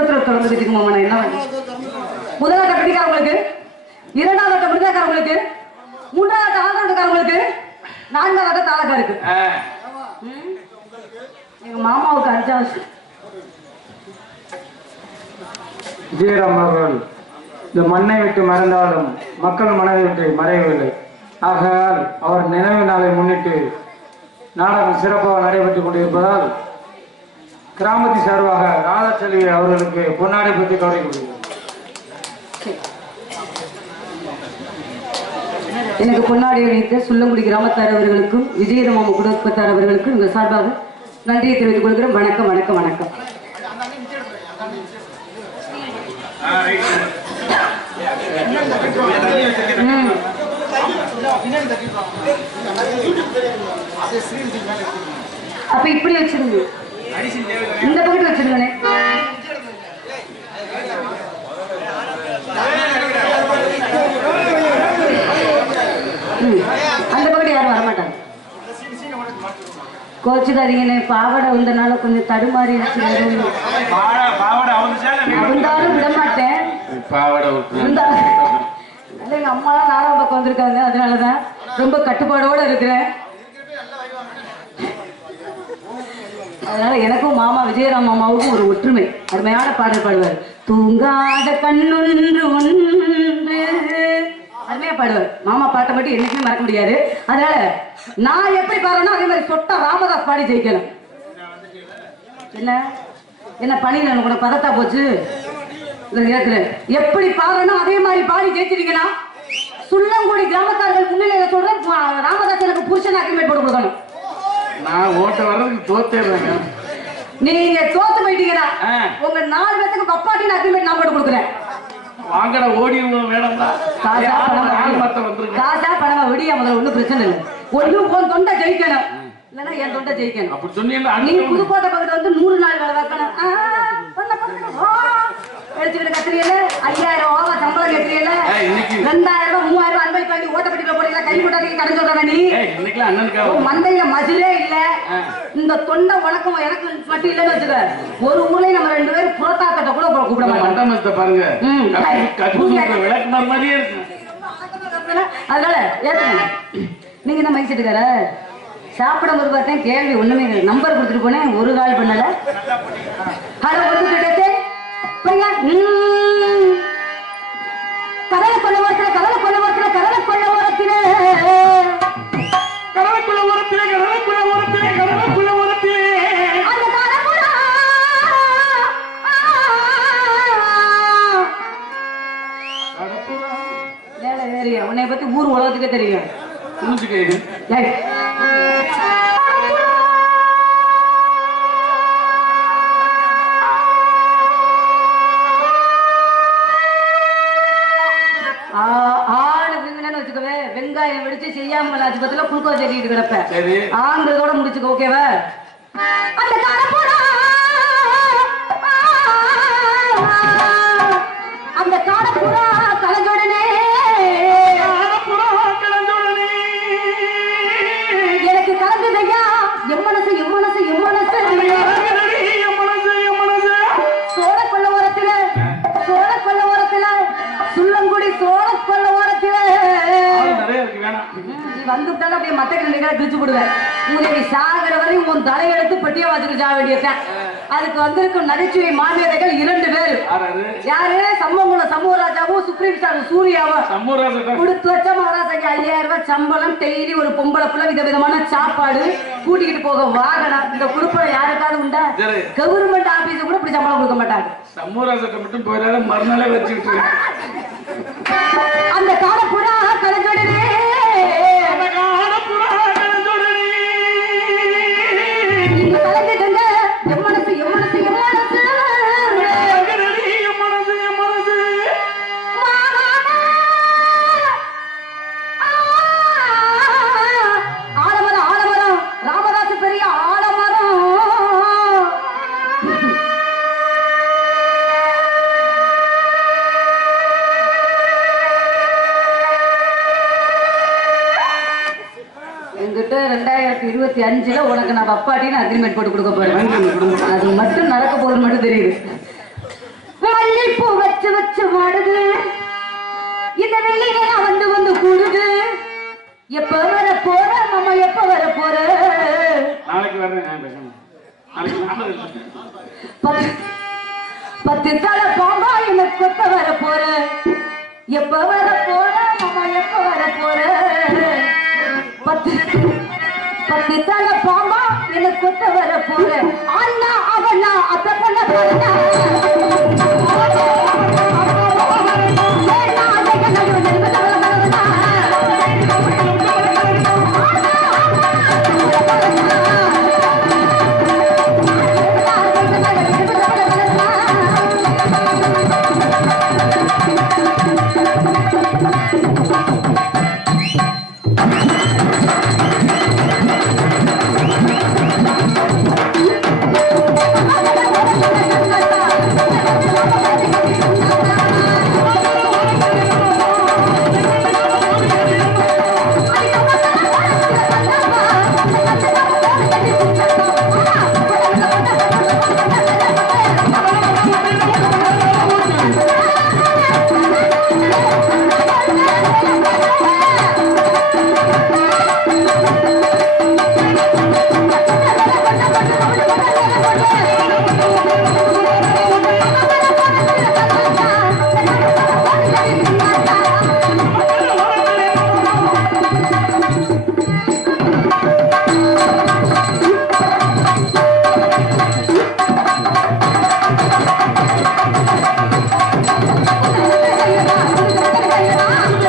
அவசரத்துல திறந்துக்கிட்டு மாமா நான் என்ன முதலாட்ட பிடிக்காரங்களுக்கு இரண்டாவது ஆட்டம் பிடிக்காரங்களுக்கு மூன்றாவது ஆட்டம் ஆந்திரக்காரங்களுக்கு நான்காவது ஆட்டம் தாளக்காருக்கு? எங்க மாமாவுக்கு அஞ்சாவது. அவர்கள் இந்த மண்ணை விட்டு மறைந்தாலும் மக்கள் மனதை விட்டு மறையவில்லை. ஆகையால் அவர் நினைவு நாளை முன்னிட்டு நாடகம் சிறப்பாக நடைபெற்றுக் கொண்டிருப்பதால் கிராமத்தி சார்பாக ராதாச்செல்வி அவர்களுக்கு பொன்னாடை பற்றி கவனிக்கப்படுகிறது எனக்கு பொன்னாடி அளித்த சுள்ளங்குடி கிராமத்தார் அவர்களுக்கும் விஜயதமாம குடும்பத்தார் அவர்களுக்கும் உங்கள் சார்பாக நன்றியை தெரிவித்துக் கொள்கிறோம் வணக்கம் வணக்கம் வணக்கம். அப்ப இப்படி வச்சிருந்தேன் இந்த பக்கத்து வச்சிருங்கண்ணே ம். அந்த பக்கத்து யாரும் வரமாட்டாங்க. கோச்சுக்காதீங்கண்ணே பாவாடை வந்தனால கொஞ்சம் தடுமாறி இருந்தாலும் விட மாட்டேன் இருந்தாலும் அதனால எங்க அம்மாலாம் நாலாம் பக்கம் வந்திருக்காங்க அதனாலதான் ரொம்ப கட்டுப்பாடோட இருக்கிறேன். அதனால எனக்கும் மாமா விஜயராம் மாமாவுக்கும் ஒரு ஒற்றுமை. அருமையான பாடல் பாடுவார். தூங்காத கண்ணொன்று ஒன்று அருமையா பாடுவார். மாமா பாட்டை மட்டும் என்னைக்குமே மறக்க முடியாது. அதனால நான் எப்படி பாடுறேனோ அதே மாதிரி சொட்டா ராமதாஸ் பாடி ஜெயிக்கணும். என்ன? என்ன பணியில் எனக்கு உனக்கு பதத்தா போச்சு? கேட்கிறேன். எப்படி பாடுறனோ அதே மாதிரி பாடி ஜெயிச்சிருக்கீங்கன்னா சுள்ளங்குடி கிராமத்தார்கள் முன்னிலையில சொல்றேன் ராமதாஸ் எனக்கு புருஷன் அக்ரிமெண்ட் போட்டு கொடுக்கணும். நான் ஓட்ட வர்றதுக்கு தோத்தேறாங்க நீங்க தோத்து போயிட்டீங்கன்னா ஆ. உங்க நாலு பேத்துக்கு பப்பாட்டின் அக்ரிமெண்ட் நான் போட்டு கொடுக்குறேன். வாங்கட ஓடி வேணும் தான். காசா பணமா? விடியா முதல்ல ஒண்ணும் பிரச்சனை இல்லை. ஒண்ணும் உன் தொண்டை ஜெயிக்கணும். இல்லைன்னா என் தொண்டை ஜெயிக்கணும். அப்படி சொன்னீங்கன்னா நீ அன்னைக்கு புதுக்கோட்டை பக்கத்துல வந்து நூறு நாள் வேலை வைக்கணும். எடுத்துக்கிட்டு கத்துறீல ஐயாயிரம் ரூபா சம்பளம் இன்னைக்கு ரெண்டாயிரம் ரூபாய் மூவாயிரம் ரூபாய் அன்பளிப்பு வாங்கி ஓட்டப்பட்டியில போறீங்களா கை போட்டாதீங்க கடன் சொல்றேன் நீ. மண்டையில மசிலே. இந்த தொண்டை உனக்கும் எனக்கு மட்டும் இல்லைன்னு வச்சுக்க ஒரு ஊர்லயும் நம்ம ரெண்டு பேரும் புறத்தாக்கத்தை கூட போ- கூப்பிட மாட்டோம். பாருங்க. அதனால ஏத்துங்க. நீங்க தான் மைக் செட்டுக்கார சாப்பிட போது பார்த்தேன் கேள்வி ஒண்ணுமே இல்லை. நம்பர் கொடுத்துட்டு போனேன் ஒரு கால் பண்ணல. ஹலோ கொடுத்துட்டு பையா ம். கடலை உலகத்துக்கே தெரியும். வெங்காயம் வெடிச்சு செய்யாமல் ஆச்சு பத்தில குளுக்கோ செடிட்டு கிடப்ப. ஆண்களோட முடிச்சுக்க ஓகேவா நீ அப்படியே மத்த ரெண்டு கடை பிரிச்சு விடுவேன் உனக்கு சாகிற வரையும் உன் தலையெழுத்து பெட்டியா வச்சுக்கிட்டு சாக வேண்டியதுதான் அதுக்கு வந்திருக்கும் நகைச்சுவை மாநிலங்கள் இரண்டு பேர். யாரு சம்பவங்குளம் சமூகராஜாவும் சுப்ரீம் ஸ்டார் சூர்யாவும் கொடுத்து வச்ச மகாராஜாக்கு ஐயாயிரம் ரூபாய் சம்பளம் டெய்லி ஒரு பொம்பளை புள்ள விதவிதமான சாப்பாடு கூட்டிக்கிட்டு போக வாகனம் இந்த குடுப்பனை யாருக்காவது உண்டா. கவர்மெண்ட் ஆபீஸ் கூட இப்படி சம்பளம் கொடுக்க மாட்டாங்க. சம்பூராஜத்தை மட்டும் போயிடாத மறுநாளே வச்சுக்கிட்டு அந்த காலப்புறா இருபத்தி அஞ்சுல உனக்கு நான் அப்பாட்டின்னு அக்ரிமெண்ட் போட்டு கொடுக்க போறேன். அது மட்டும் நடக்க போகுதுன்னு மட்டும் தெரியுது. மல்லிப்பூ வச்சு வச்சு மாடுது இந்த வெளியில நான் வந்து வந்து கூடுது. எப்ப வர போற? மாமா எப்ப வர போற? நாளைக்கு வர்றேன். பத்து தலை பாம்பா எனக்கு கொத்த வர போற. எப்ப வர போற? மாமா எப்ப வர போற? பத்து பத்து தலை பாம்பா எனக்கு கொத்த வர போற. அண்ணா அவன் Thank you.